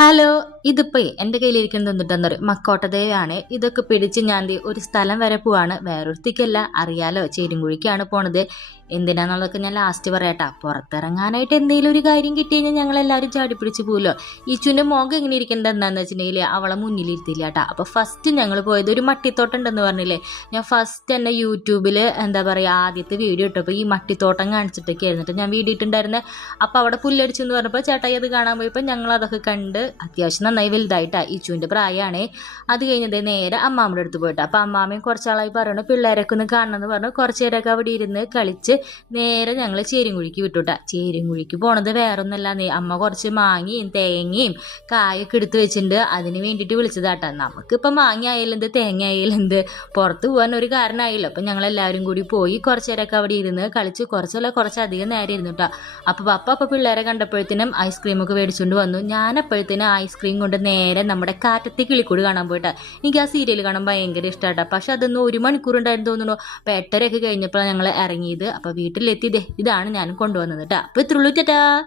Hello, ഇതിപ്പോ എൻ്റെ കയ്യിലിരിക്കുന്നത് എന്തിട്ടെന്നറിയോ? മക്കോട്ടതയാണ്. ഇതൊക്കെ പിടിച്ച് ഞാൻ ദേ ഒരു സ്ഥലം വരെ പോവാണ്. വേറൊരുത്തിക്കല്ല, അറിയാലോ, ചേരുംകുഴിക്കാണ് പോണത്. എന്തിനാന്നുള്ളതൊക്കെ ഞാൻ ലാസ്റ്റ് പറയാട്ടാ. പുറത്തിറങ്ങാനായിട്ട് എന്തെങ്കിലും ഒരു കാര്യം കിട്ടി കഴിഞ്ഞാൽ ഞങ്ങളെല്ലാവരും ചാടിപ്പിടിച്ച് പോവുമല്ലോ. ഈച്ചുവിൻ്റെ മുഖം എങ്ങനെ ഇരിക്കേണ്ടത് എന്താണെന്ന് വെച്ചിട്ടുണ്ടെങ്കിൽ അവളെ മുന്നിലിരുത്തില്ല കേട്ടാ. അപ്പോൾ ഫസ്റ്റ് ഞങ്ങൾ പോയത് ഒരു മട്ടിത്തോട്ടം ഉണ്ടെന്ന് പറഞ്ഞില്ലേ. ഞാൻ ഫസ്റ്റ് തന്നെ യൂട്യൂബിൽ എന്താ പറയുക ആദ്യത്തെ വീഡിയോ ഇട്ടപ്പോൾ ഈ മട്ടിത്തോട്ടം കാണിച്ചിട്ടൊക്കെ ആയിരുന്നിട്ട് ഞാൻ വീഡിയോ ഇട്ടുണ്ടായിരുന്നത്. അപ്പോൾ അവിടെ പുല്ലടിച്ചെന്ന് പറഞ്ഞപ്പോൾ ചേട്ടായി അത് കാണാൻ പോയപ്പോൾ ഞങ്ങൾ അതൊക്കെ കണ്ട് അത്യാവശ്യം നന്നായി വലുതായിട്ടാ. ഈച്ചുവിൻ്റെ പ്രായമാണ്. അത് കഴിഞ്ഞത് നേരെ അമ്മാമ്മയുടെ അടുത്ത് പോയിട്ടാ. അപ്പോൾ അമ്മാമ്മയും കുറച്ചാളായി പറയണു പിള്ളേരൊക്കെ ഒന്ന് കാണണമെന്ന് പറഞ്ഞു കുറച്ച് നേരമൊക്കെ അവിടെ ഇരുന്ന് കളിച്ച് നേരെ ഞങ്ങൾ ചേരുംകുഴിക്ക് വിട്ടുട്ടാ. ചേരുംകുഴിക്ക് പോണത് വേറൊന്നല്ല, അമ്മ കുറച്ച് മാങ്ങയും തേങ്ങയും കായൊക്കെ എടുത്ത് വെച്ചിട്ടുണ്ട്. അതിന് വേണ്ടിയിട്ട് വിളിച്ചതാട്ടാ. നമുക്കിപ്പോൾ മാങ്ങ ആയാലെന്ത് തേങ്ങ ആയാലെന്ത്, പുറത്ത് പോകാൻ ഒരു കാരണമായില്ലോ. അപ്പം ഞങ്ങളെല്ലാവരും കൂടി പോയി കുറച്ച് നേരമൊക്കെ അവിടെ ഇരുന്ന് കളിച്ച് കുറച്ചധികം നേരം ഇരുന്നുട്ടാ. അപ്പോൾ പപ്പ പിള്ളേരെ കണ്ടപ്പോഴത്തേനും ഐസ്ക്രീമൊക്കെ മേടിച്ചുകൊണ്ട് വന്നു. ഞാനപ്പോഴത്തേനും ഐസ്ക്രീം കൊണ്ട് നേരെ നമ്മുടെ കാറ്റത്തെ കിളിക്കൂട് കാണാൻ പോയിട്ടാ. എനിക്ക് ആ സീരിയൽ കാണാൻ ഭയങ്കര ഇഷ്ടമായിട്ടാ. പക്ഷെ അതൊന്നും 1 മണിക്കൂർ ഉണ്ടായിരുന്നു തോന്നുന്നു. അപ്പോൾ 8:30 ഒക്കെ കഴിഞ്ഞപ്പോൾ ഞങ്ങൾ ഇറങ്ങിയത്. അപ്പോൾ വീട്ടിലെത്തിയതേ ഇതാണ് ഞാൻ കൊണ്ടുവന്നത് കേട്ടോ. അപ്പോൾ ഇത്രയുള്ളൂ, ടാറ്റാ.